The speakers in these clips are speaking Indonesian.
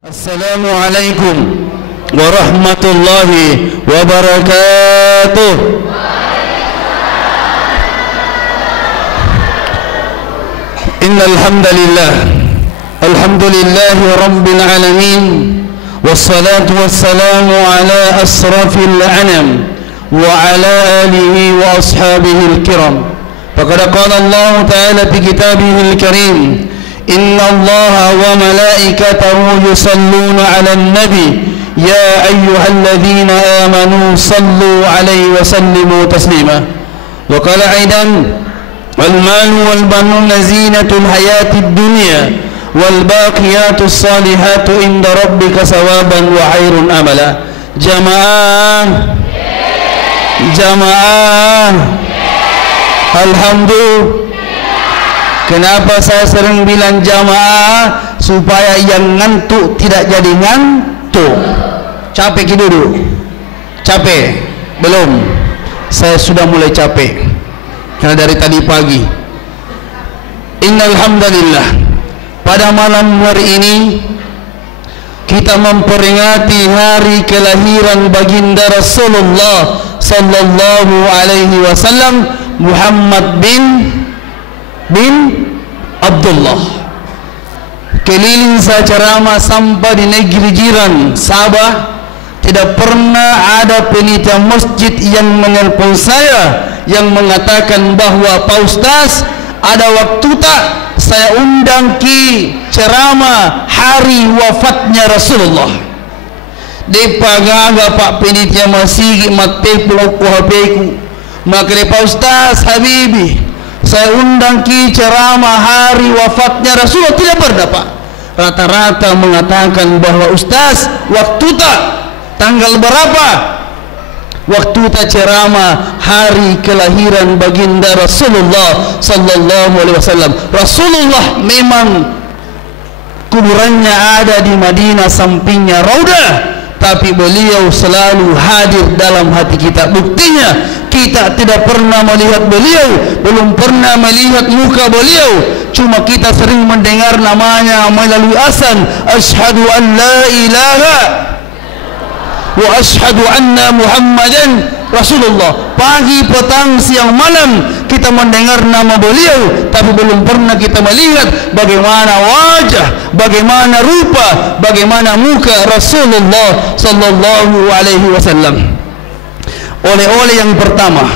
Assalamualaikum warahmatullahi wabarakatuh. Innal hamdalillah alhamdulillahi rabbil alamin wassalatu wassalamu ala asrafil anam wa ala alihi wa ashabihi al-kiram. Faqad qala Allah ta'ala fi kitabihil karim إن الله وملائكته يصلون على النبي يا أيها الذين آمنوا صلوا عليه وسلموا تسليما. وقال أيضا المال والبنون زينة الحياة الدنيا والباقيات الصالحات عند ربك ثوابا وخير أملا. جماعة جماعة الحمدلillah. Kenapa saya sering bilang jamaah? Supaya yang ngantuk tidak jadi ngantuk. Capek dulu. Capek? Belum. Saya sudah mulai capek karena dari tadi pagi. Innal hamdalillah. Pada malam hari ini kita memperingati hari kelahiran baginda Rasulullah sallallahu alaihi wasallam, Muhammad bin Abdullah. Keliling saya ceramah sampai di negeri jiran Sabah, tidak pernah ada penitia masjid yang menelpon saya yang mengatakan bahwa Pak Ustaz, ada waktu tak saya undang ki ceramah hari wafatnya Rasulullah. Depagaga Pak penitia masih mate pulau kuhabeku makre Pak Ustaz Habibi, saya undang ki ceramah hari wafatnya Rasulullah. Tidak pernah Pak. Rata-rata mengatakan bahwa Ustaz, waktu tak tanggal berapa? Waktu tak ceramah hari kelahiran baginda Rasulullah sallallahu alaihi wasallam. Rasulullah memang kuburannya ada di Madinah, sampingnya Raudah, tapi beliau selalu hadir dalam hati kita. Buktinya kita tidak pernah melihat beliau, belum pernah melihat muka beliau, cuma kita sering mendengar namanya melalui azan, asyhadu an la ilaha wa asyhadu anna muhammadan Rasulullah. Pagi, petang, siang, malam kita mendengar nama beliau, tapi belum pernah kita melihat bagaimana wajah, bagaimana rupa, bagaimana muka Rasulullah sallallahu alaihi wasallam. Oleh-oleh yang pertama,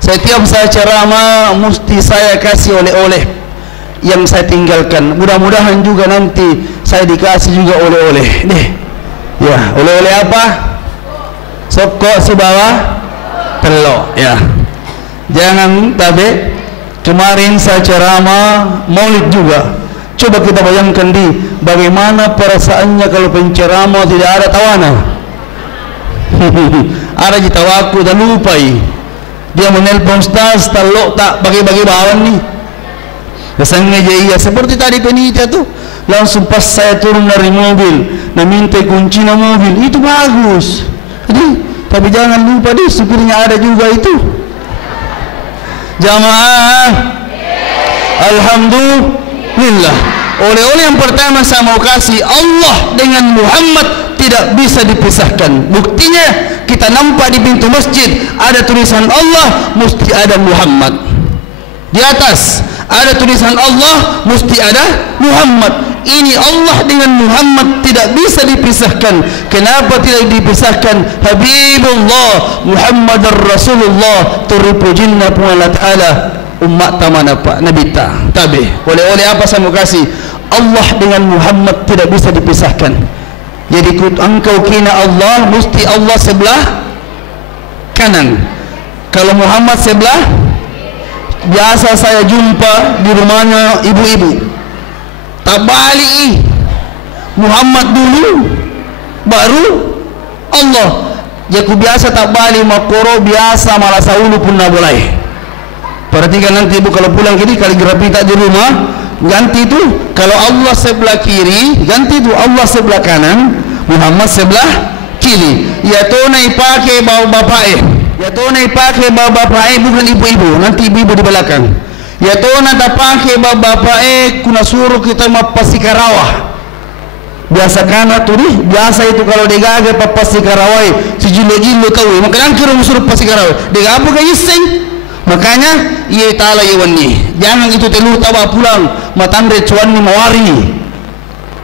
setiap saya ceramah mesti saya kasih oleh-oleh yang saya tinggalkan. Mudah-mudahan juga nanti saya dikasih juga oleh-oleh. Deh, ya, oleh-oleh apa? Sokok si bawah telok, ya. Jangan tabe. Kemarin saya ceramah Maulid juga. Coba kita bayangkan bagaimana perasaannya kalau penceramah tidak ada tawana. Ada jitawaku dan lupai. Dia menelpon Ustaz, talok tak bagi-bagi bawan nih. Kesannya iya seperti tadi penitia tuh. Langsung pas saya turun dari mobil, nah minta kunci mobil, itu bagus. Jadi, tapi jangan lupa supirnya ada juga itu. Jamaah, alhamdulillah. Oleh-oleh yang pertama saya mau kasih, Allah dengan Muhammad tidak bisa dipisahkan. Buktinya kita nampak di pintu masjid ada tulisan Allah, mesti ada Muhammad. Di atas ada tulisan Allah, mesti ada Muhammad. Ini Allah dengan Muhammad tidak bisa dipisahkan. Kenapa tidak dipisahkan? Habibullah Muhammadar Rasulullah turipujinna Allah Ta'ala umat tamana Pak Nabi tabi. Oleh-oleh apa saya mau kasih? Allah dengan Muhammad tidak bisa dipisahkan. Jadi engkau kina Allah, mesti Allah sebelah kanan. Kalau Muhammad sebelah, biasa saya jumpa di rumahnya ibu-ibu, tak balik Muhammad dulu baru Allah. Jaku biasa tak balik makoro biasa malah saulu pun nak boleh. Perhatikan nanti ibu kalau pulang kali grafi tak di rumah, ganti itu kalau Allah sebelah kiri, ganti itu Allah sebelah kanan, Muhammad sebelah kiri. Ya tonai pakai bawa bapak ya tonai pakai bawa bapak bukan ibu-ibu, nanti ibu-ibu di belakang. Ya tona tak pakai bawa bapak kuna suruh kita mapasi karawah. biasa kana tu di biasa itu kalau digaga papasi karawai si jilo-jilo tahu makanya kira musuh pasi karawai digaga apa kayak iseng makanya ia ta'ala iwani jangan itu telur tawa pulang matandre cuan ni mawari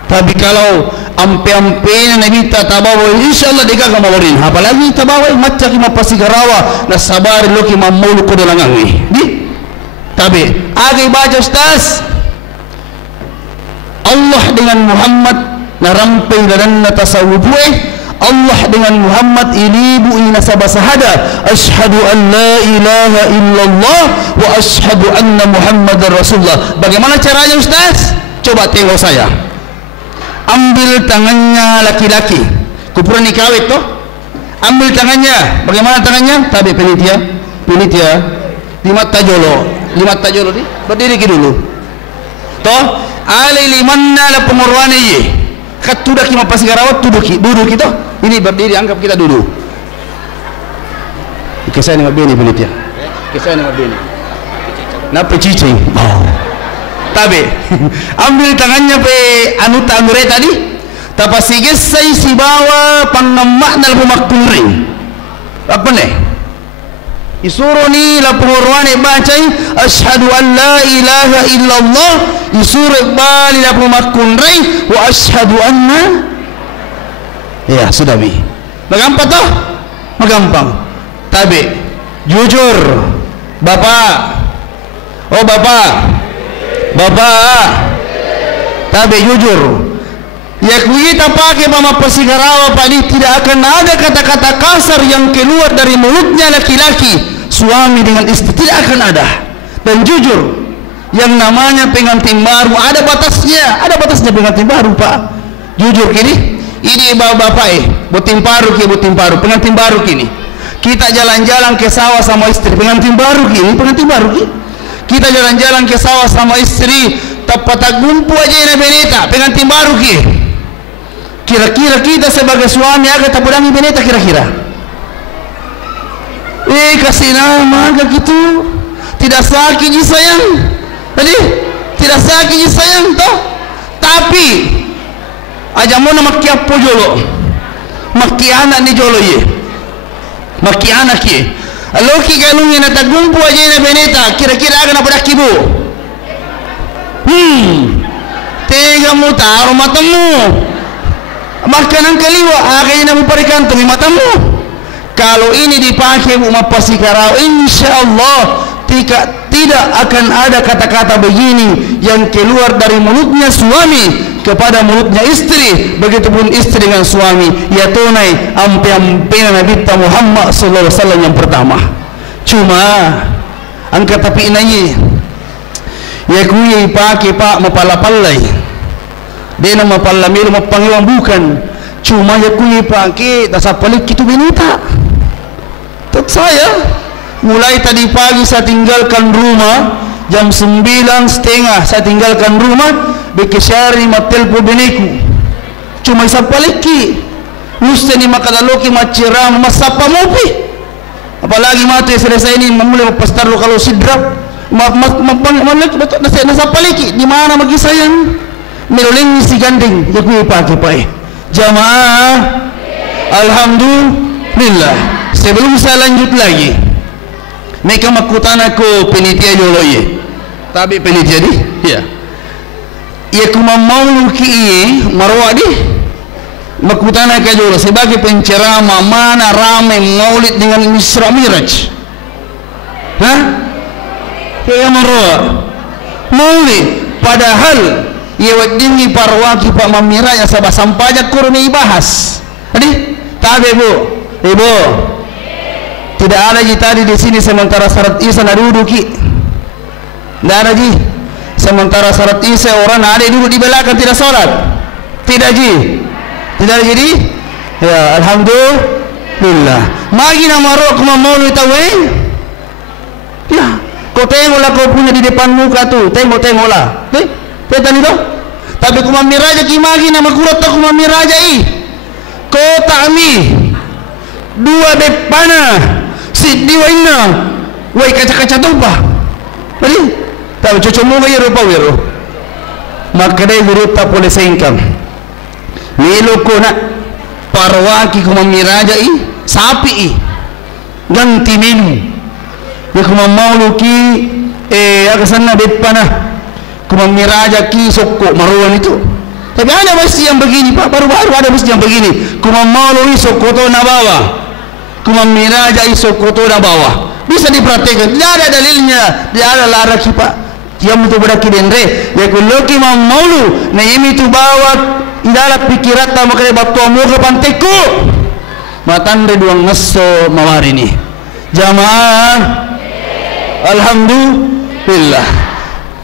tapi kalau ampe-ampe na kita tabawa insyaallah digaga mawarin apalagi tabawa macam ki mapasi karawa na sabar lo ki mamulu ko dalangangi di tapi agi baca ustaz Allah dengan Muhammad narampai dan tasawuf Allah dengan Muhammad ini bu ina sabasahada asyhadu an la ilaha illallah wa asyhadu anna Muhammadar Rasulullah. Bagaimana caranya ustaz? Coba tengok saya. Ambil tangannya laki-laki kupuran nikah itu ambil tangannya bagaimana tangannya tabi penitia limat tajolo di berdiri dulu toh ali limanna la pengorwane ye katuda ki mapasi garawat duduk kita ini berdiri anggap kita duduk kisah ni mabeni penitia kisah ni mabeni na pecicing tabe ambil tangannya pe anuta anure tadi tapasiges say si bawa pangamak na lumakturing apa ne isuro ni la pengorwane bacay asyhadu an la ilaha illallah isuro bali la lumakturing wa asyhadu anna ya sudah bi magampang toh magampang tabe jujur bapak tapi jujur ya kita pakai mama pasigarawa padi tidak akan ada kata-kata kasar yang keluar dari mulutnya laki-laki suami dengan istri tidak akan ada dan jujur yang namanya pengantin baru ada batasnya pengantin baru pak jujur kini ini bapak butim paru pengantin baru kini kita jalan-jalan ke sawah sama istri pengantin baru kini kita jalan-jalan ke sawah sama istri tepat gumpu aja ini beneta pengantin baru kira-kira kita sebagai suami agak tabudangi beneta kira-kira kasih nama agak gitu tidak sakit sayang tadi tidak sakit sayang toh tapi aja mau nama kiapo jolo maki anak ni jolo ye maki anak ye Loki kalungin na tagumpo aja na beneta kira-kira akan apa dah kibu tega mo taro matamu makan ang kaliwa akan na muparikan tumi matamu kalau ini dipakai mapasi karau insyaallah tidak akan ada kata-kata begini yang keluar dari mulutnya suami kepada mulutnya istri begitupun istri dengan suami ya tunai ampe-ampe Nabi Muhammad sallallahu alaihi wasallam yang pertama cuma angkat tapi inai ya kuyi pakai pak mapalapalai dia nama palamil mapangilang bukan cuma ya kuyi pakai tasapalik itu benita tetap saya mulai tadi pagi saya tinggalkan rumah jam 9:30 saya tinggalkan rumah bekesyari matelpo beneku cuma isapaliki musta ni makadaloki maciram masapa mopi apalagi mati selesai ini memulai pastar lo kalau sidrap nasapaliki di mana magi sayang meloling si gandeng ya kuwi pakai jamaah alhamdulillah sebelum saya lanjut lagi mereka makutana ko penitia joloye tapi penitia di ya ia kumamau ki marwa di makutana ka jolo sebagai penceramah mana ramai maulid dengan Isra Miraj kayak marwa maulid padahal ia wadingi parwaki pak mamira yang sabah sampajak kurni bahas tadi tabe ibu tidak ada ji tadi di sini sementara syarat isa na duduki tidak ada ji sementara syarat isa orang ada duduk di belakang tidak sholat tidak ji tidak jadi ya alhamdulillah magi nama roh kuma mau tahu ya kau tengoklah kau punya di depan muka tu tengoklah tadi tu tapi kuma miraja ki magi nama kurat tu kuma miraja kau takmi dua depana Sidi wa inna wai kaca-kaca tu apa tadi tahu cucu mu bayar apa wiro maka dia guru tak boleh sengkang Nilo ko na parwaki kumamiraja sapi ganti minum ya kumamaulo ki akasan na depan na kumamiraja ki sokko maruan itu. Tapi ada masjid yang begini Pak, baru-baru ada masjid yang begini. Kumamaulo isokoto na bawah, kumamiraja isokoto na bawah. Bisa diperhatikan, tidak ada dalilnya, tidak ada larang Pak. Yang itu beraki dendre, ya kuloki mamaulo na imi tu bawa idala pikirat tamu kaya batu muka panteku. Matande duang ngeso mawari ni. Jamaah, alhamdulillah.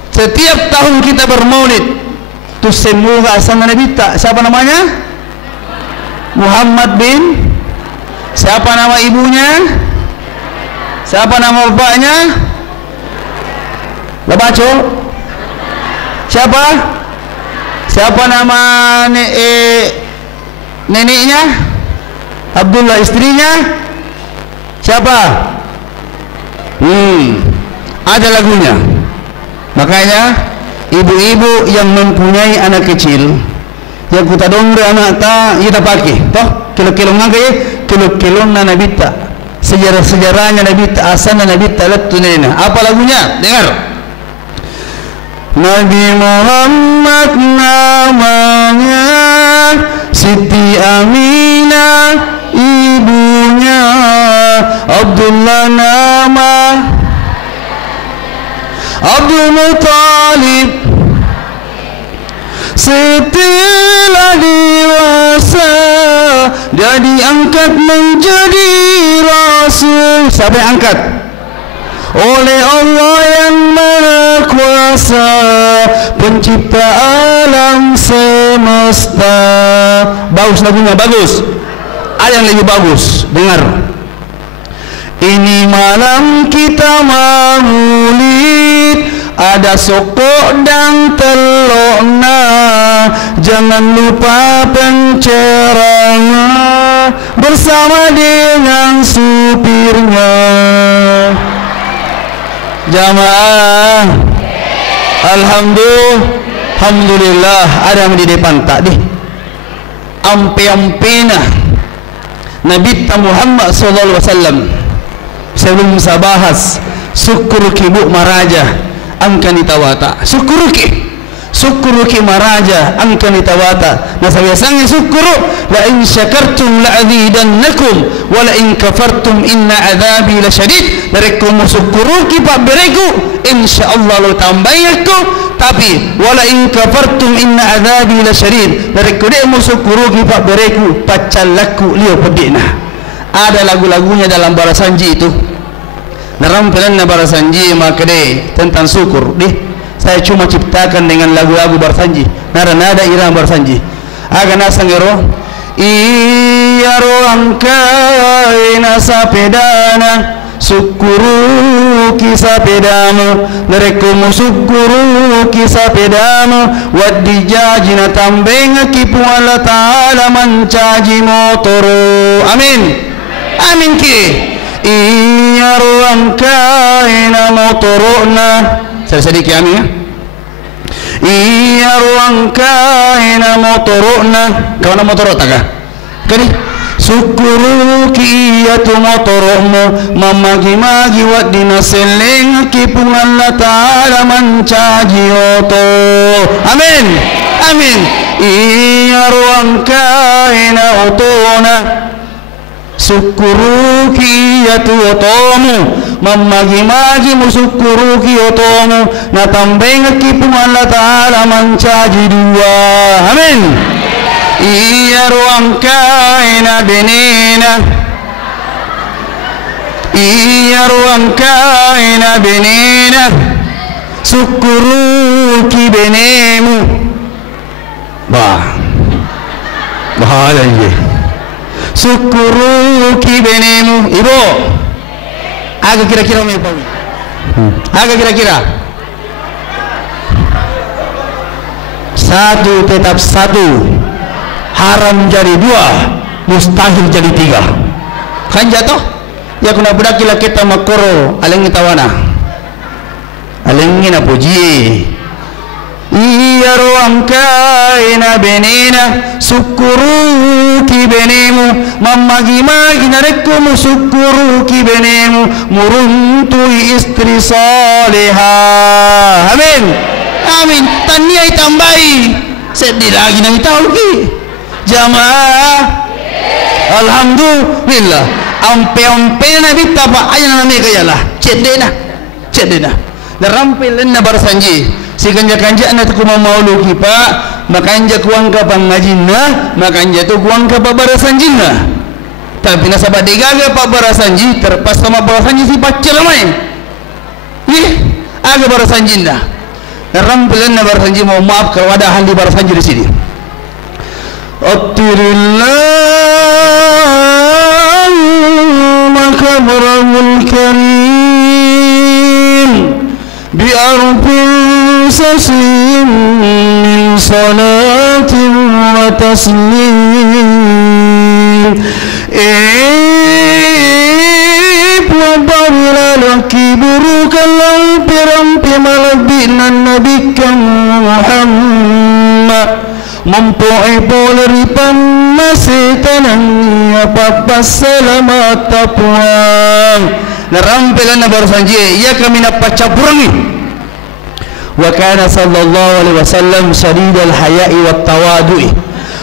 Setiap tahun kita bermaulid. Tu semoga asal Nabi tak. Siapa namanya? Muhammad bin. Siapa nama ibunya? Siapa nama bapaknya? Lebaco. Siapa? Siapa nama neneknya? Abdullah istrinya? Siapa? Ada lagunya. Makanya ibu-ibu yang mempunyai anak kecil yang kita dongre anak ta kita pakai toh kilo-kilo ngagai kilo-kilo na nabita sejarah-sejarahnya nabita asana nabita latunena. Apa lagunya? Dengar. Nabi Muhammad namanya, Siti Aminah ibunya, Abdullah nama Abdul Muttalib. Setelah dewasa dia diangkat menjadi rasul. Siapa yang angkat? Oleh Allah yang Maha Kuasa, pencipta alam semesta. Bagus lagunya, bagus. Ada yang lebih bagus. Dengar. Ini malam kita maulid, ada sokok dan telokna, jangan lupa penceramah bersama dengan supirnya. Jamaah, alhamdulillah ada yang di depan tak deh. Ampe-ampena Nabi Muhammad sallallahu alaihi wasallam. Sebelum saya bahas syukuruki bu maraja angkani tawata, syukuruki maraja angkani tawata. Nah biasanya syukuru la in syakartum la azidannakum wa la in kafartum inna adzabi lasyadid. Mereka syukuruki pak bereku insyaallah lo tambahin aku, tapi wala in kafartum inna adzabi lasyadid. Mereka dia syukuruki pak bereku pacalaku liu pedina. Ada lagu-lagunya dalam Barasanji itu. Narampilan na Barasanji makade tentang syukur deh. Saya cuma ciptakan dengan lagu-lagu Barasanji. Nada irama Barasanji. Aga nasangero iyaro angkai sapedana syukuru kisah pedamu, mereka syukuru kisah pedamu. Wadi jajina tambeng kipu Allah Ta'ala mencaji motoro. Amin. Amin ki iya ruang kaina motorona sedikit amin ya. Iya ruang kaina motorona kawana motorota kah kani syukuru ki iya tu motoromu mamagi-magi wadina seleng kipung Allah Ta'ala mencaji oto. Amin. Amin. Iya ruang kaina otona syukuruki ya tu otomu mamagi-magi musyukuruki otomu na tambeng kipung Allah Ta'ala mencaji dua. Amin. Iya ruang kaina benena, iya ruang kaina benena syukuruki benemu. Bahaya ye. Syukuruki benemu. Ibu agak kira-kira agak kira-kira satu tetap satu, haram jadi dua, mustahil jadi tiga. Kan jatuh ya kuna budak kila kita makoro alengi tawana alengi na puji iya ruang kaina benena syukuru ki benemu mamagi-magi narekumu syukuru ki benemu muruntui istri salihah. Amin amin. Tania tambahi sedih lagi nang tahu ki jamaah. Alhamdulillah ampe-ampe nabi tapa ayana nami kayalah cedena narampil na barsanji si kanja-kanja na tu kumamaulu kipa makanja kuang ka pangajinna makanja tu kuang ka pabarasanjinna tapi nasabad digaga pabarasanji terpas sama barasanji si pacel main aga barasanjinna narampil na barasanji mau maaf kalau ada hal di barasanji di sini. Attirillah makabrahul karim bi'arfin sasim min salatin wa taslim wa barila laki burukan lampi-rampi malabinan nabikam Muhammad mempuai poleripan masih tenang ya papa selamat tapuang narampilan na barsanji ya kami napacapurangi wa kana sallallahu alaihi wasallam shadidal haya'i wat tawadu'i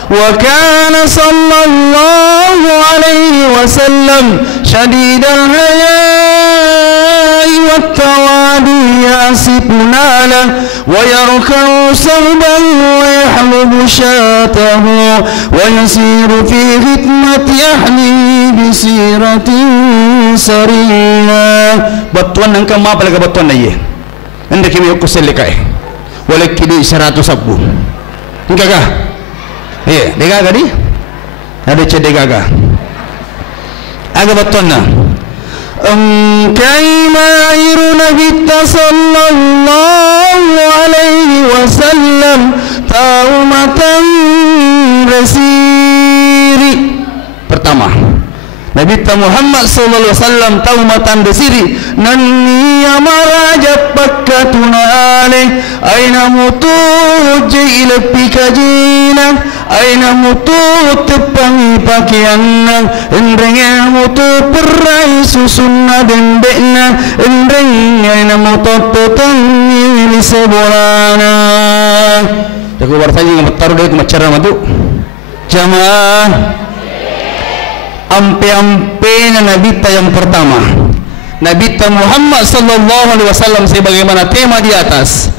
wa kana sallallahu alaihi wasallam shadidal haya'i wat tawadu'i yasifuna la wa yarkau sarban wa yahlubu syatahu wa yasiru fi khidmati ahli bisiratin sariyah. Batuan nang kama pala ka batuan na ye anda kimi kusel kai wala kidi 100 sabbu enggak degaga di ada cedegaga aga batuan na kaima iruna bitta sallallahu alaihi wasallam taumatan resiri. Pertama Nabi Muhammad sallallahu alaihi wasallam taumatan resiri nanni amarajat pakkatuna alaih aina mutuji ila pikajina aina mutu tepangi pakaianna endrengnya mutu perai susunna dendekna endrengnya aina mutu tetangi ini sebolana jago bartanya ngemetar deh kemacara matu jamaah ampe-ampe na Nabi yang pertama Nabi Muhammad sallallahu alaihi wasallam sebagaimana tema di atas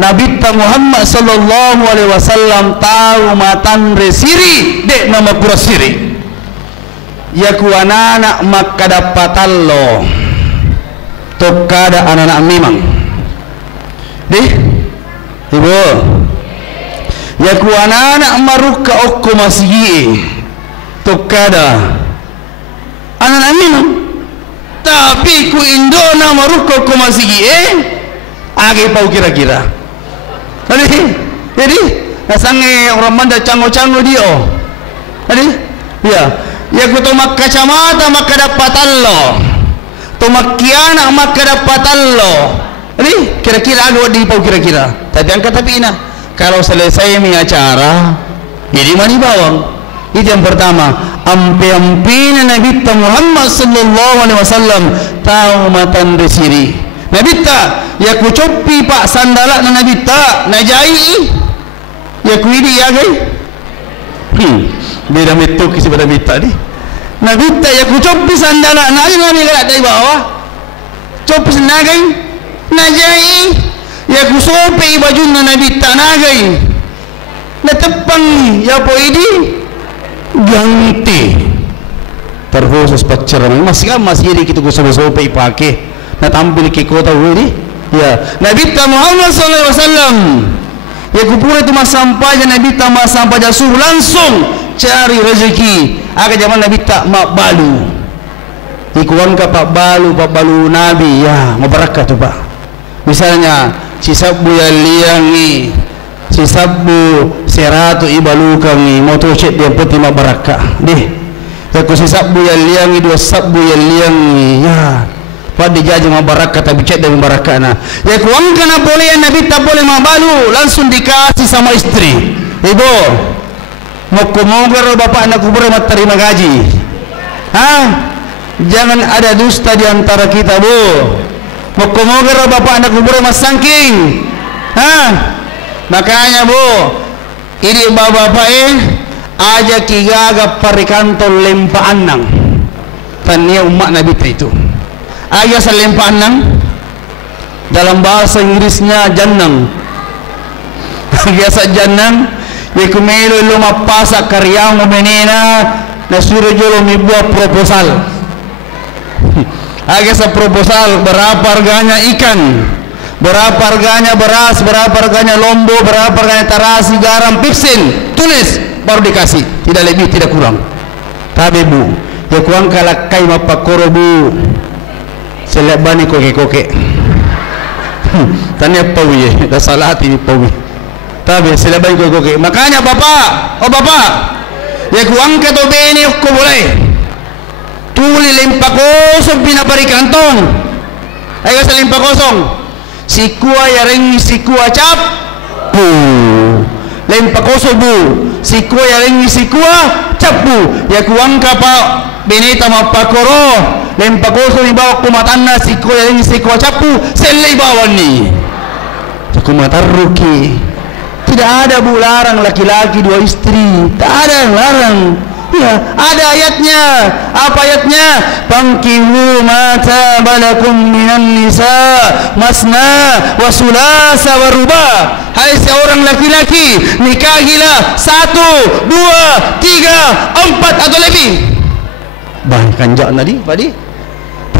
Nabi Muhammad sallallahu alaihi wasallam tahu matan resiri dek nama pura siri ya ku anak-anak maka dapatan lo tokada anak-anak memang deh ibu ya ku anak-anak maruka okko masih tokada anak-anak memang tapi ku indona maruka okko masih age pau kira-kira jadi nasange orang manda cango-cango dia tadi ya ku tomak kacamata maka dapatan lo tomak kiana maka dapatan lo jadi kira-kira agak di pau kira-kira tapi angkat tapi ina kalau selesai mi acara jadi mani bawang itu yang pertama ampe-ampina Nabi Muhammad sallallahu alaihi wasallam tahu matan resiri Nabi tak ya ku copi pak sandalak na Nabi tak najai ya ku ini ya gay beda metok isi pada Nabi tak ni Nabi tak ya ku copi sandalak na Nabi galak dari bawah copi senagai najai ya ku sopi baju na Nabi tak nagai na tepang ya po ini ganti terkhusus pacar masih ini kita ku sopi pakai na tampil ke kota ini ya Nabi Muhammad sallallahu alaihi wasallam ya kupura itu masampahnya Nabi masampah jasuh langsung cari rezeki aga zaman Nabi tak mak balu ikuan ka pak balu Nabi ya mabarakah tu pak misalnya si sabu yang liangi si sabu seratu ibalukangi motor cek dia peti mabarakah deh ya ku si sabu yang liangi dua sabu yang liangi ya pada jaji mabarakah tapi cek dari barakana ya kuang kana boleh Nabi tak boleh mabalu langsung dikasih sama istri ibu moga-moga bapak anak kubur terima gaji jangan ada dusta di antara kita bu moga-moga bapak anak kubur sangking makanya bu ini bapak aja kigaga parikantol lempaan nang tanya umat Nabi itu ayah selempaan nang dalam bahasa Inggrisnya jannang biasa jannang ya kumelo lo mapasa karya mo menena na suruh jolo mibuat proposal agak sa proposal berapa harganya ikan berapa harganya beras berapa harganya lombo berapa harganya tarasi garam piksin tulis baru dikasih tidak lebih tidak kurang tapi bu ya kuang kalakai mapakoro bu selebani koke-koke tanya pawi dah salah hati pawi tapi selebani koke-koke makanya bapak ya kuang kato beni ko boleh tuli limpa kosong pinapari kantong ay ka sa limpa kosong sikua ya ring sikua cap bu limpa kosong bu sikua ya ring sikua cap bu ya kuang ka pa benita mapakoro lempa koso ni bawa kumatanna sikwa yang sikwa capu selai bawan ni kumatarruki tidak ada bu larang laki-laki dua istri tak ada yang larang ya ada ayatnya apa ayatnya pankihu mata balakum minan nisa masna wa sulasa wa ruba hai seorang laki-laki nikahilah 1, 2, 3, 4 atau lebih baik kanjak tadi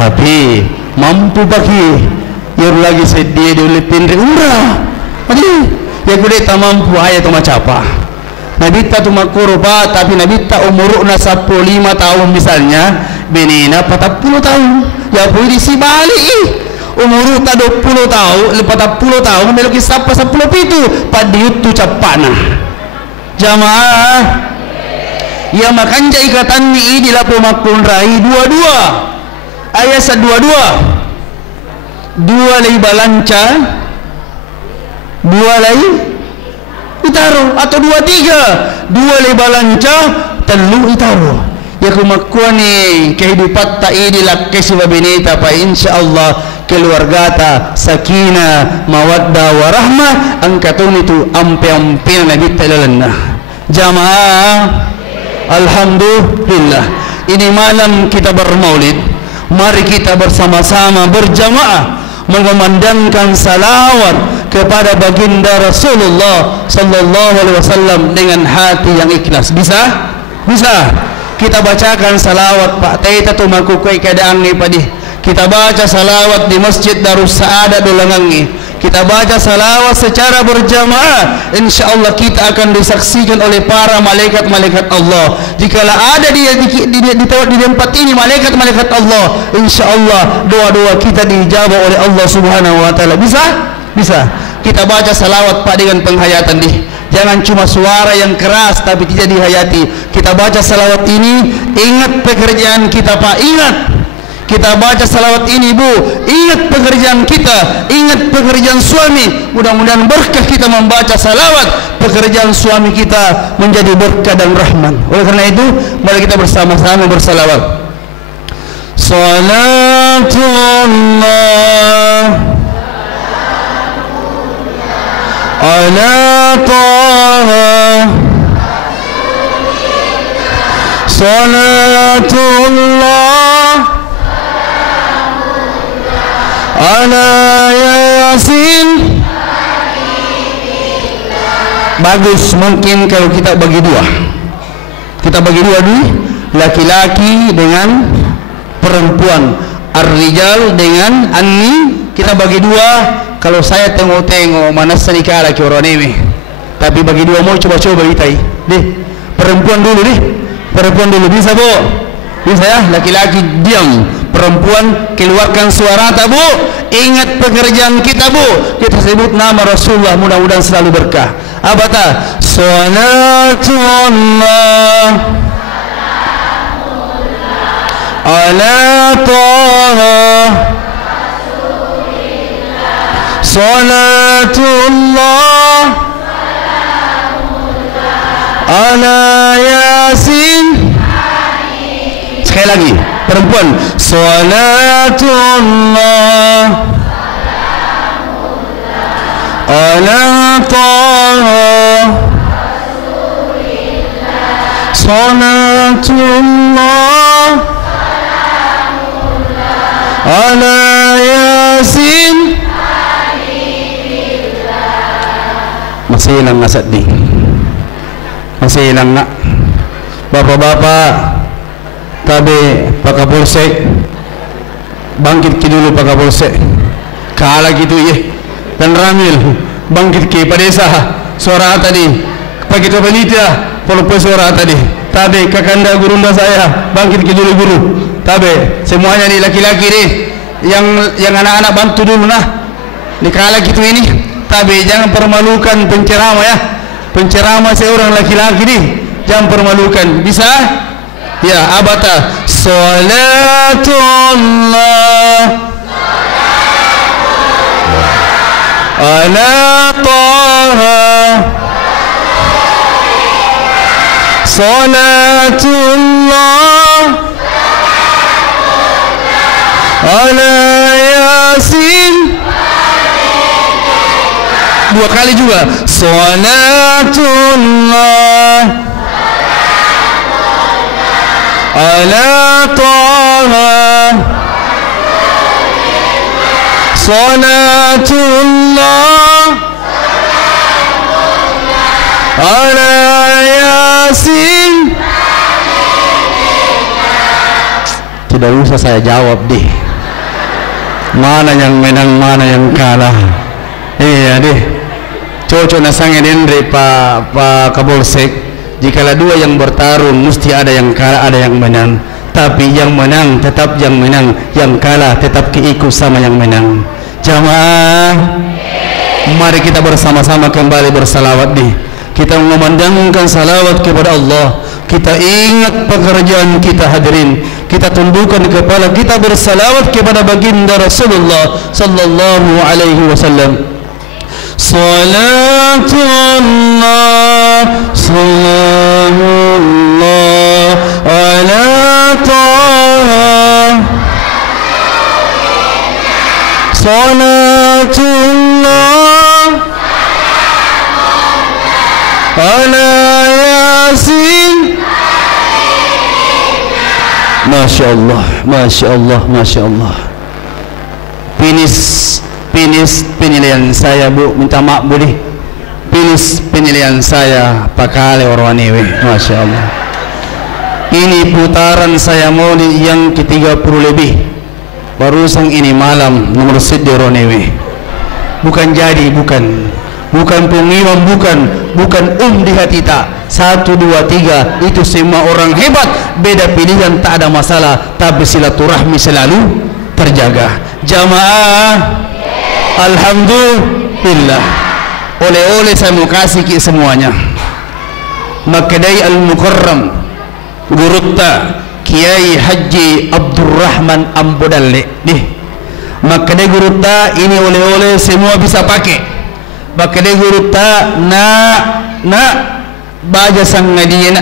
tapi mampu bagi yang lagi sedia oleh pendiri umrah tadi ya kuda tak mampu ayat tu macam apa Nabi tak tu makuruba tapi Nabi tak umurna 15 tahun misalnya benina 40 tahun ya boleh disi balik umur tak 20 tahun 40 tahun meluk siapa 10 itu padiut tu capana jamaah ya makanya ikatan ni di lapu makun rai dua-dua ayat dua lay balanca dua lay itaro atau 2-3 dua lay balanca telu itaro ya kumakuan ni kehidupan ta ini lak kesiwa binita pa insyaallah keluarga ta sakina mawadda warahmah angkatun itu ampe-ampe Nabi talalana jamaah alhamdulillah ini malam kita bermaulid mari kita bersama-sama berjamaah mengumandangkan salawat kepada baginda Rasulullah sallallahu alaihi wasallam dengan hati yang ikhlas bisa kita bacakan salawat Pak Taita tu makukui keadaan ni padi kita baca salawat di Masjid Darus Saadat Dolangangi kita baca salawat secara berjamaah insyaallah kita akan disaksikan oleh para malaikat-malaikat Allah jikalau ada di tempat ini malaikat-malaikat Allah insyaallah doa-doa kita dijawab oleh Allah Subhanahu wa taala bisa kita baca salawat Pak dengan penghayatan di jangan cuma suara yang keras tapi tidak dihayati kita baca salawat ini ingat pekerjaan kita Pak ingat kita baca salawat ini bu ingat pekerjaan kita ingat pekerjaan suami mudah-mudahan berkah kita membaca salawat pekerjaan suami kita menjadi berkah dan rahman oleh karena itu mari kita bersama-sama bersalawat salatullah ala taha salatullah ala yasin bagus mungkin kalau kita bagi dua dulu laki-laki dengan perempuan ar-rijal dengan anni kita bagi dua kalau saya tengok-tengok mana senikah laki orang ini tapi bagi dua mau coba-coba kita deh perempuan dulu bisa bu bisa ya laki-laki diam perempuan keluarkan suara tak bu ingat pekerjaan kita bu kita sebut nama Rasulullah mudah-mudahan selalu berkah apa tak salatullah ala taha Salatullah ala Yasin. Sekali lagi, perempuan. Salatullah ala Taha. Salatullah ala Yasin. Masih hilang nggak sedih? Masih hilang nggak? Bapak-bapak, tabe Pak Kapolsek, bangkit ki dulu Pak Kapolsek. Kalah gitu ya. Dan Ramil, bangkit ki pada desa. Suara tadi, Pak Ketua Panitia, Polopoi suara tadi. Tabe kakanda gurunda saya, bangkit ki dulu guru. Tabe semuanya nih laki-laki nih, yang anak-anak bantu dulu nah. Dikalah gitu ini. Tabe jangan permalukan penceramah ya. Penceramah seorang laki-laki nih, jangan permalukan. Bisa? Ya, abata. Salatullah ala Taha. Salatullah ala Yasin. Dua kali juga. Salatullah ala Taha. Salatullah ala Yasin. Tidak usah saya jawab deh. Mana yang menang, mana yang kalah. Iya deh. Cocok nasangnya dendre Pak Kapolsek. Jikalau dua yang bertarung, mesti ada yang kalah, ada yang menang. Tapi yang menang tetap yang menang, yang kalah tetap keikut sama yang menang. Jamaah, mari kita bersama-sama kembali bersalawat nih. Kita memandangkan salawat kepada Allah. Kita ingat pekerjaan kita, hadirin. Kita tundukkan kepala kita bersalawat kepada baginda Rasulullah sallallahu alaihi wasallam. Salatullah sallallahu ala Taha. Salatullah ala Yasin. Masya Allah, Masya Allah, Masya Allah. Finish penilaian saya, Bu, minta maaf boleh. Finish penilaian saya pakale orwanewe. Masya Allah. Ini putaran saya mau yang ke-30 lebih. Barusan ini malam nomor set di orwanewe. Bukan jadi, bukan pengimam, bukan di hati tak. 1, 2, 3 itu semua orang hebat. Beda pilihan tak ada masalah, tapi silaturahmi selalu terjaga. Jamaah, alhamdulillah. Oleh-oleh saya mau kasih ke semuanya. Makadai Al-Mukarram Gurutta Kiai Haji Abdurrahman Ambodalle nih. Makadai Gurutta ini oleh-oleh semua bisa pakai. Makadai Gurutta na baja sangadina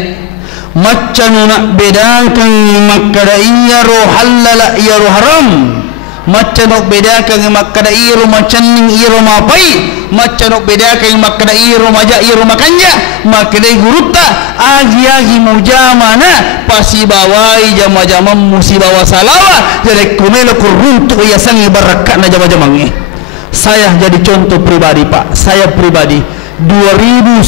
maccanuna bedakan makadai yaro halala yaro haram. Maccanok bedakan makkada iro macanning iro mapai, maccanok bedakan makkada iro maja iro makanja, makkada gurutta agi mujamana pasi bawai jama-jama musibawa salawa jadi kumelo kuruntu yasangi barakana jama-jamangi. Saya jadi contoh pribadi, Pak. Saya pribadi 2019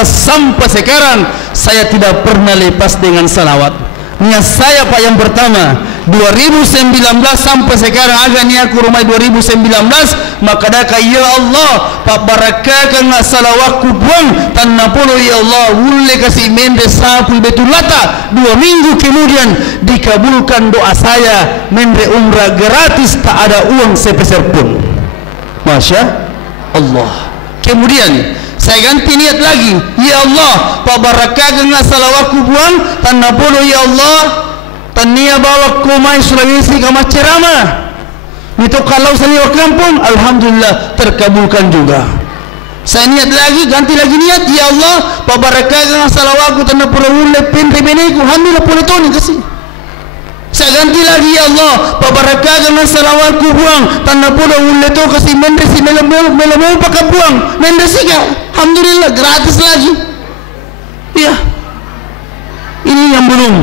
sampai sekarang saya tidak pernah lepas dengan salawat. Niat saya, Pak, yang pertama 2019 sampai sekarang agak niat ku rumah 2019 maka daka ya Allah Pak barakahkan salawatku buang tanah polo ya Allah wulle kasih mende sapu betulata 2 minggu kemudian dikabulkan doa saya mende umrah gratis tak ada uang sepeser pun. Masya Allah. Kemudian saya ganti niat lagi, ya Allah Pak barakahkan salawatku buang tanah polo ya Allah tania bawa kumai Sulawesi kama ceramah itu kalau saya kampung, alhamdulillah terkabulkan juga. Saya niat lagi, ganti lagi niat, ya Allah pabarakahkan salawatku tanah pulau lepin rebeneku, alhamdulillah pun itu nih kasih. Saya ganti lagi, ya Allah pabarakahkan salawatku buang tanah pulau leto kasih mendesi melemau pakai buang mendesi kah, alhamdulillah gratis lagi. Ya, ini yang belum,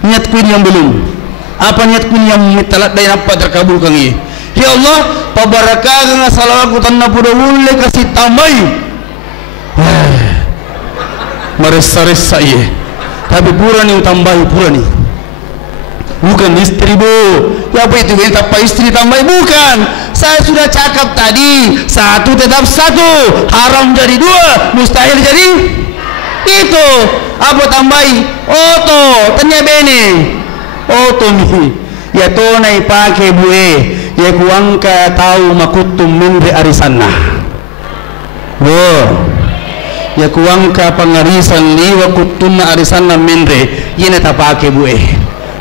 niatku ini yang belum. Apa niatku ini yang mitalat dan apa terkabulkan ini? Ya Allah pabarakahkan salawatku tanah pulau kasih tambahi. Meresa-resa iya, tapi pura nih tambahi pura nih. Bukan istri bu, ya apa itu minta apa istri tambah, bukan. Saya sudah cakap tadi, satu tetap satu, haram jadi dua, mustahil jadi itu. Apa tambahi? Oto, tanya bene. Oto nih, ya tonai pakai bue, ya kuangka tahu makutum mindre arisana. Wow, ya kuangka pengarisan liwa kutuna arisana mindre, ini tak pakai bue.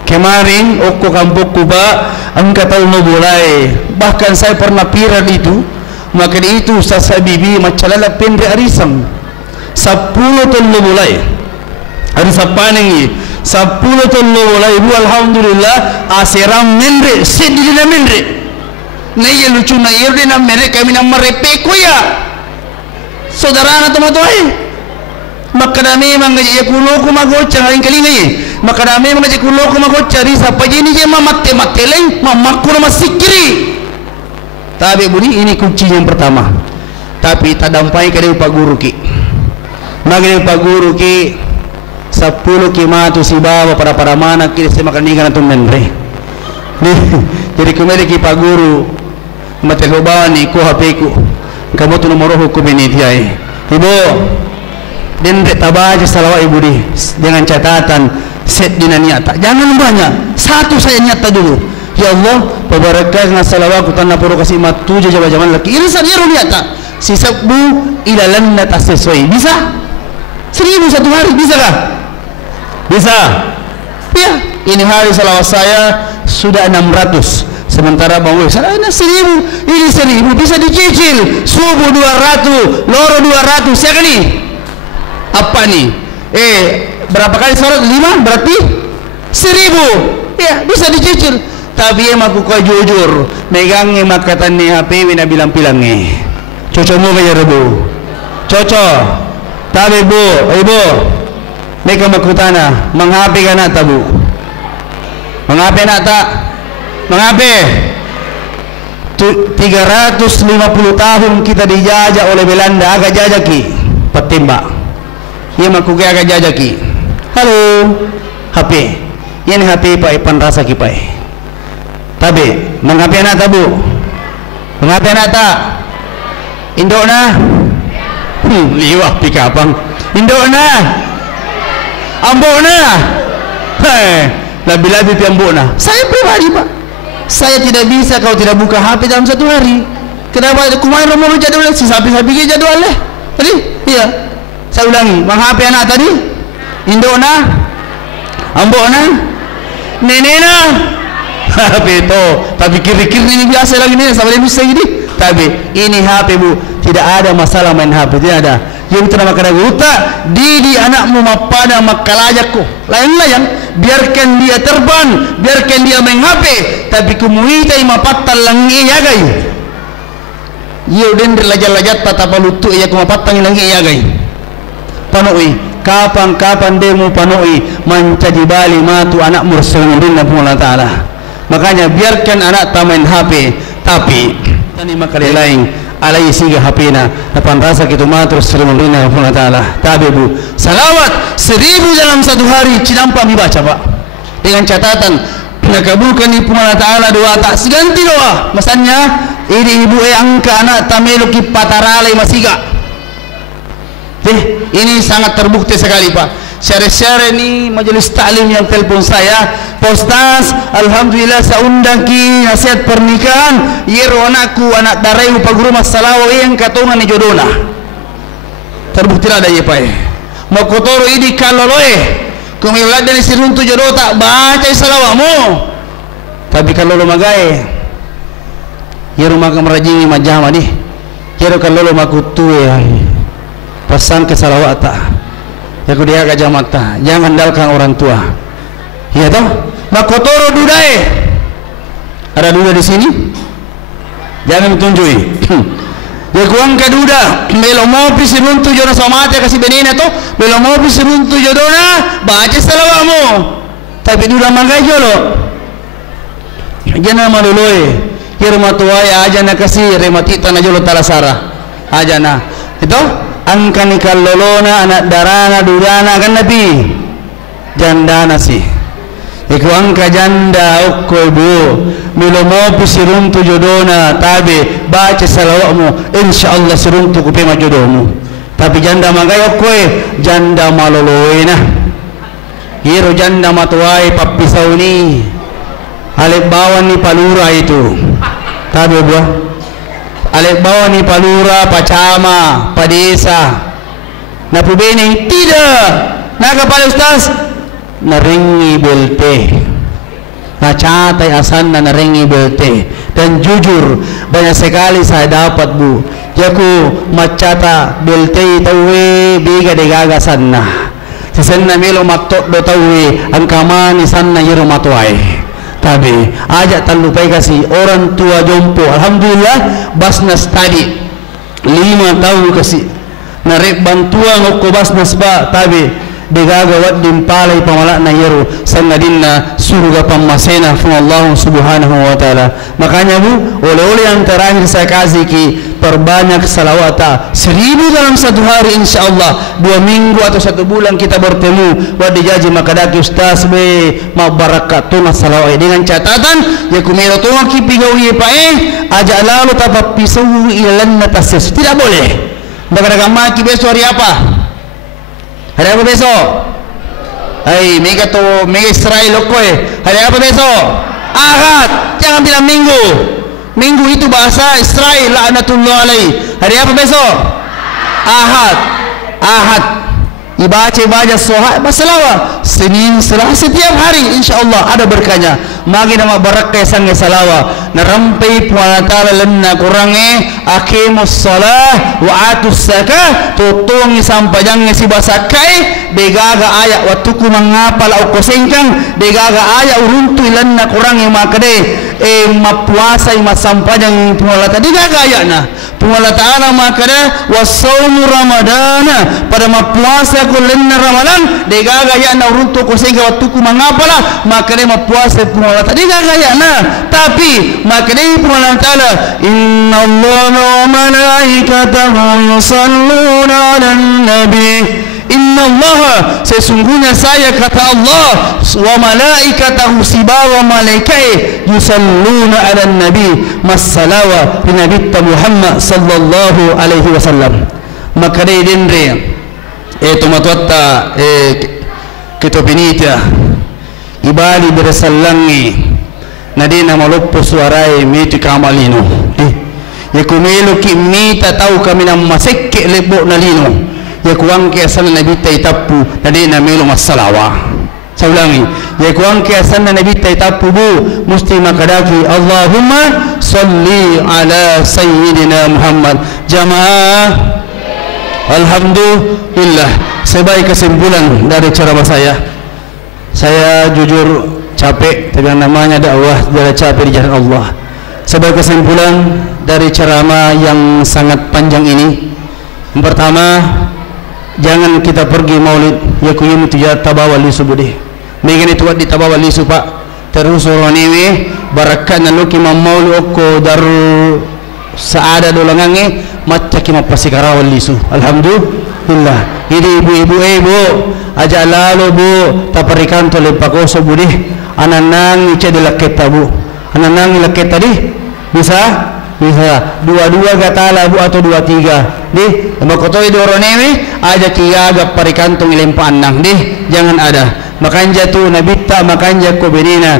Kemarin oko kampungku ba angka tahu no boleh, bahkan saya pernah piran itu, maka itu saya bibi macalala pendre arisam 10 ton no boleh arisa panengi 10 ton no boleh bu, alhamdulillah aseram mendre sedina mendre na iya lucu na iya na mere kami na marepeko ya saudara na tomatoy makadami mangaji kulo ko magocha ngayon kalingayi makadami mangaji kulo ko magocha risa pajini je mamatte leng mamakuro masikiri. Tapi budi ini kunci yang pertama, tapi tadampai kade Pak Guru ki magde Pak Guru ki 10 kimatu si bawa pada mana ki se makan ningan tu mendre jadi kemari ki Pak Guru mate lo bawa ni ko HP ku kamu tu nomor hukum ini dia ibu dan tabaja salawat ibu di dengan catatan set dina niata, jangan banyak, satu saya niata dulu. Ya Allah pabarakahna salawatku tanah puro kasih matu jawa zaman laki irisan iru niata sisa bu ilalanna tasesoi bisa 1000 satu hari bisa kah? Bisa ya. Ini hari salawat saya sudah 600, sementara bang Wei sana 1000, ini 1000 bisa dicicil, subuh 200, loro 200 siapa nih? Apa nih? Berapa kali sholat? 5 berarti 1000 ya bisa dicicil. Tapi emak kau jujur megang emak kata nih HP wina bilang-bilang nih cocok mu kaya rebu cocok tapi bu ibu mereka makutana menghape kan tak bu menghape nak tak menghape 350 tahun kita dijajah oleh Belanda agak jajaki petimbak ia maku agak jajaki halo HP ini HP pak ipan rasa kipai tapi menghape anak tak bu menghape anak tak indok na liwah pikapang indok na ambok na lebih-lebih pi ambok na. Saya pribadi pak, saya tidak bisa kalau tidak buka HP dalam satu hari. Kenapa? Kumain romo jadwal si sapi-sapi jadwal leh tadi iya saya ulangi menghape anak tadi indok na ambok na nenek na HP itu, tapi kiri-kiri ini biasa lagi nih, sampai bisa gini. Tapi ini HP bu, tidak ada masalah main HP, tidak ada. Yang terima kasih guta, didi anakmu mapada makalajakku, layang-layang, biarkan dia terbang, biarkan dia main HP, tapi kumuita mapatal langi ya gay. Yo den lajat-lajat tata palutu ya kumapatang langi ya gay. Panoi, kapan-kapan demo panoi mancaji bali matu anak mursalin Allah Taala. Makanya biarkan anak main HP, tapi tani makale lain alai siga HP na depan rasa gitu matur sering-sering Allah Taala. Tapi bu, salawat 1000 dalam satu hari cinampa dibaca pak. Dengan catatan nakabulkan ibu Allah Taala doa tak seganti doa. Maksudnya ini ibu angka anak tamelu ki pataralai masiga. Ini sangat terbukti sekali pak. Share-share ini majelis taklim yang telepon saya, Postas, alhamdulillah saya undang ki nasihat pernikahan, yero anakku anak darai Pak Guru masalawo yang katongan ni jodona. Terbukti ada ye pai. Mau kotoro ini kaloloe, kumilad dari siruntu jodoh tak baca salawamu. Tapi kalau lo magae, Yero maka merajingi majama nih. Yero kalau makutu ya. Pesan ke salawata. Ya kudia ke jamata. Jangan andalkan orang tua. Iya toh? Makotoro dudai. Ada duda di sini? Jangan tunjui. Ya kuang ke duda. Melo mopi siruntu jodoh sama aja kasih benina toh. Melo mopi siruntu jodohna. Baca salawamu. Tapi duda mangga jolo. Jangan maluloi. Hirma tuai aja na kasih rematita na jolo talasara aja na itu angkani kalolona anak darana durana kan nabi janda nasi iku angka janda ukko ibu milomo pisiruntu jodona tabe baca salawatmu insyaallah siruntu kupema jodohmu tapi janda magai ukko janda maloloina hiro janda matuai papisauni alek bawan ni palura itu tabe buah alek bawan ni palura pacama padesa na pubening tidak naga pada ustaz naringi belte na catai asan na naringi belte dan jujur banyak sekali saya dapat bu jaku macata belte tawe biga degaga sanna sesenna melo matot do tawe angkamani sanna yero matuai tapi ajak terlupai kasih orang tua jompo alhamdulillah basnas tadi 5 tahun kasih narek bantuan ngoko basnas ba tapi degaga wad dimpalai pamalak na yero sanadinna surga pamasena from Allah subhanahu wa ta'ala makanya bu oleh-oleh yang terakhir saya kasih ki perbanyak salawata 1000 dalam satu hari insyaallah 2 minggu atau 1 bulan kita bertemu wadi jaji makadaki ustaz be mabarakatuna salawat dengan catatan ya kumero tunga ki pigawi pae aja lalu tapak pisau ilan tasis tidak boleh bakal maki besok hari apa hari apa besok hai mega to mega Israel lokoi hari apa besok Ahad jangan bilang minggu minggu itu bahasa Israel la'natullah alaih hari apa besok Ahad Ahad ibaca soha basalawa Senin Selasa setiap hari insyaallah ada berkahnya magi nama barakah sange salawa narampai puala taala lenna kurange aqimus shalah wa atus zakah tutungi sampajange si basakai begaga ayak watuku mangapal au kosengkang begaga ayak uruntu lenna kurange makade mapuasa masampajang puala tadi gaga ayakna puala taala makade wasaumu ramadana pada mapuasa kulenna ramadan begaga ayakna uruntu kosengkang watuku mangapala makade mapuasa puala tadi gaga ayakna tapi makade puala taala innallaha wa malaikatahu yusalluna 'alan nabi innallaha sesungguhnya saya kata Allah wa malaikatahu sibawa malaikai yusalluna 'alan nabi masalawa bi nabi Muhammad sallallahu alaihi wasallam makade dendre tomatotta kita pinita ibali bersallangi nadina maloppo suarai miti kamalino ya kumelo kimita tau kami na masekke lebo nalino ya kuang ke asal nabi taitapu nadina melo masalawa saulangi ya kuang ke asal nabi taitapu bu musti makadaki Allahumma salli ala sayyidina Muhammad jamaah alhamdulillah sebaik kesimpulan dari ceramah saya jujur capek dengan namanya dakwah dari capek di jalan Allah sebagai kesimpulan dari ceramah yang sangat panjang ini yang pertama jangan kita pergi maulid ya kuyum tiga tabawa li subudi megen itu di tabawa li supa terus oroniwe barakan naluki maulu okko darul saada dolangange macca ki mapasikara lisu alhamdulillah ini ibu aja lalu bu taparikan tole pakoso budi ananang ice de laketa bu ananang laketa di bisa dua gatala bu atau 2-3 di makotoi doronewe aja kiaga parikantong ilempan nang di jangan ada makanja tu nabita makanja ko benina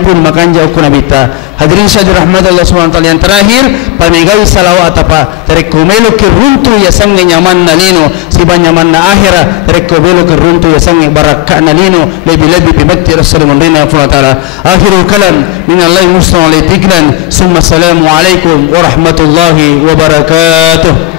pun makanja ko nabita. Hadirin syahid rahmat Allah Subhanahu wa taala, yang terakhir pamigawi salawat apa terekomelo ke runtu ya sange nyaman nalino siba nyaman na akhirah terekomelo ke runtu ya sange barakah nalino lebih-lebih bibatti Rasulullah Subhanahu wa taala. Akhirul kalam min Allah mustawa alaihi summa assalamu alaikum warahmatullahi wabarakatuh.